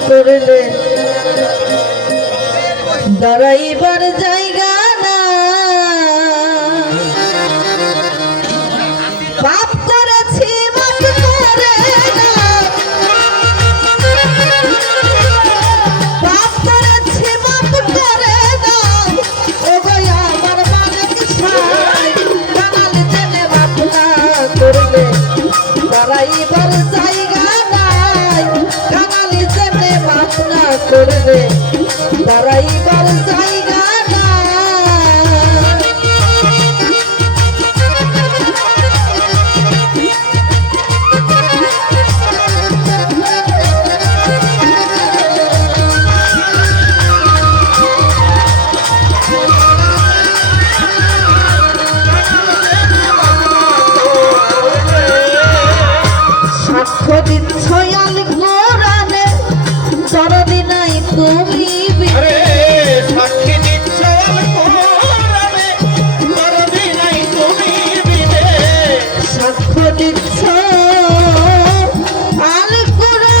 করলে দাঁড়াইবার জায়গা না পাপ করেছি মাফ করে দাও পাপ করেছি মাফ করে দাও ও গো আমার মালিক সাই কাঙাল জেনে মাফ না করলে দাঁড়াইবার জায়গা নাই কাঙাল জেনে মাফ না করলে দাঁড়াইবার জায়গা না সাক্ষ্য দিচ্ছ আল কোরআনে দরদি নাই তুমি সাক্ষী দিচ্ছ আল কোরআনে দরদি নাই তুমি বিনে সাক্ষ্য দিচ্ছ আল কোরআনে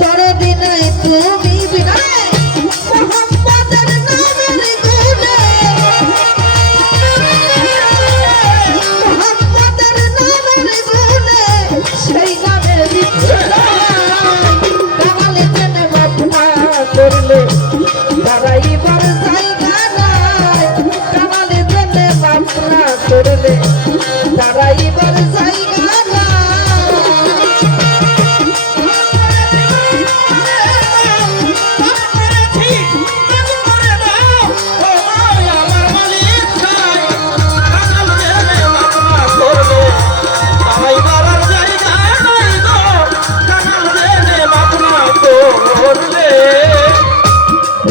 দরদি নাই তুমি বিনে মুহাম্মাদের নামের গুণে মুহাম্মাদের নামের গুণে সেই নামের কাঙাল জেনে মাফ না করলে দাঁড়াইবার জায়গা নাই কাঙাল জেনে মাফ না করলে দাঁড়াইবার জায়গা নাই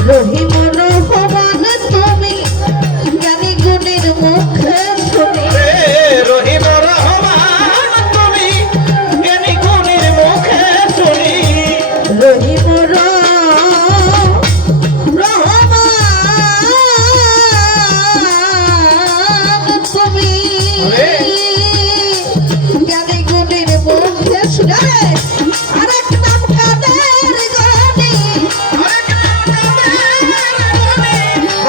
রহিম রহমান তুমি জ্ঞানী গুণীর মুখে শুনি রহিম রহমান তুমি জ্ঞানী গুণীর মুখে শুনি রহিম রহমান তুমি জ্ঞানী গুণীর মুখে শুনি আরেক নাম কাদের গনি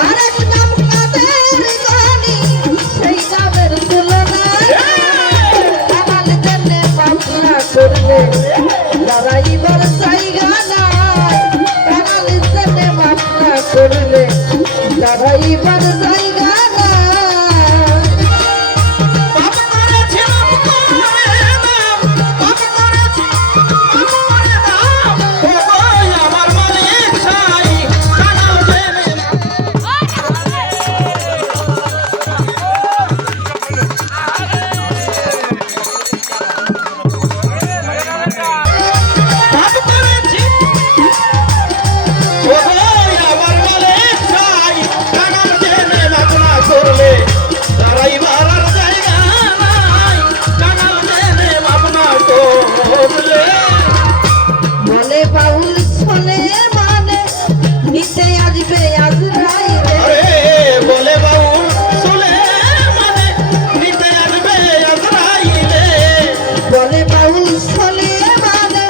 আরেক নাম কাদের গনি সেই নামের তুলনায় কাঙাল জেনে মাফ না করলে দাঁড়াইবার জায়গা নাই কাঙাল জেনে মাফ না করলে দাঁড়াইবার জায়গা নাই পাপ করেছিলাম করে দাও পাপ করেছি মাফ করে দাও ও আমার মালিক সাই কাঙাল জেনে পাপ করেছি ও আমার মালিক সাই কাঙাল জেনে মাফ না করলে দাঁড়াইবার আর জায়গা নাই কাঙাল জেনে মাফ না করলে বলে বাউল ছলে মানে নিতে আসবে আজরাইলে আরে বলে বাউল চলে মানে নিতে আসবে আজরাইলে বলে বাউল ছলে মানে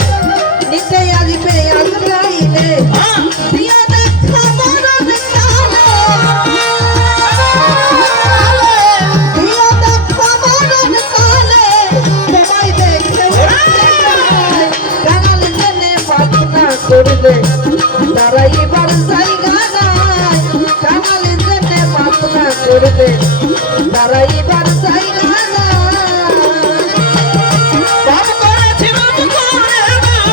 নিতে আসবে আজরাইলে দিয়া দেখা মরণ কালে দিয়া দেখা মরণ কালে তোমায় দেখে কাঙাল জেনে মাফ না করলে দাঁড়াইবার জায়গা নাই কাঙাল জেনে মাফ না করলে দাঁড়াইবার জায়গা নাই পাপ করেছিলাম করে দাও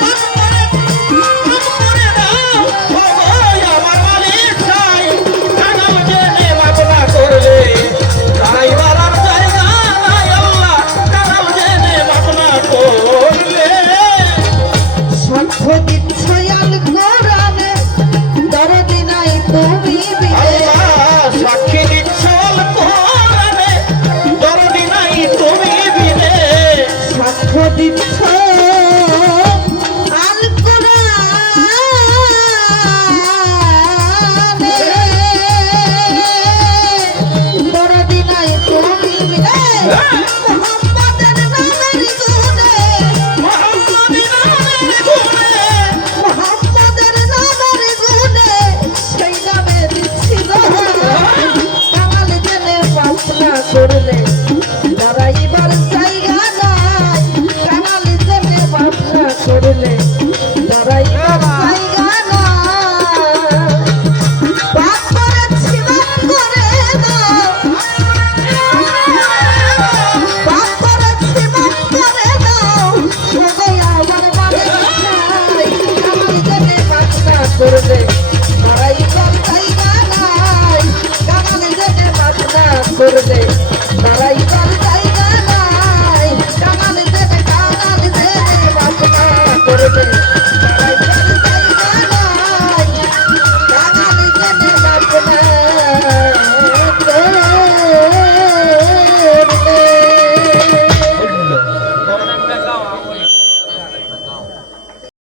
পাপ করে দাও ও আমার মালিক চাই কাঙাল জেনে মাফ না করলে দাঁড়াইবার আর জায়গা নাই আল্লাহ কাঙাল জেনে মাফ না করলে সাক্ষ্য দিচ্ছ আল কোরআনে দরদি নাই তুমি বিনে আল্লাহ সাক্ষী দিচ্ছ আল কোরআনে মোহাম্মদের নামের গুণে মোহাম্মদের নামের গুণে মোহাম্মদের নামের গুণে সেই নামে দিচ্ছি দোহাই কাঙাল জেনে পাপ না করলে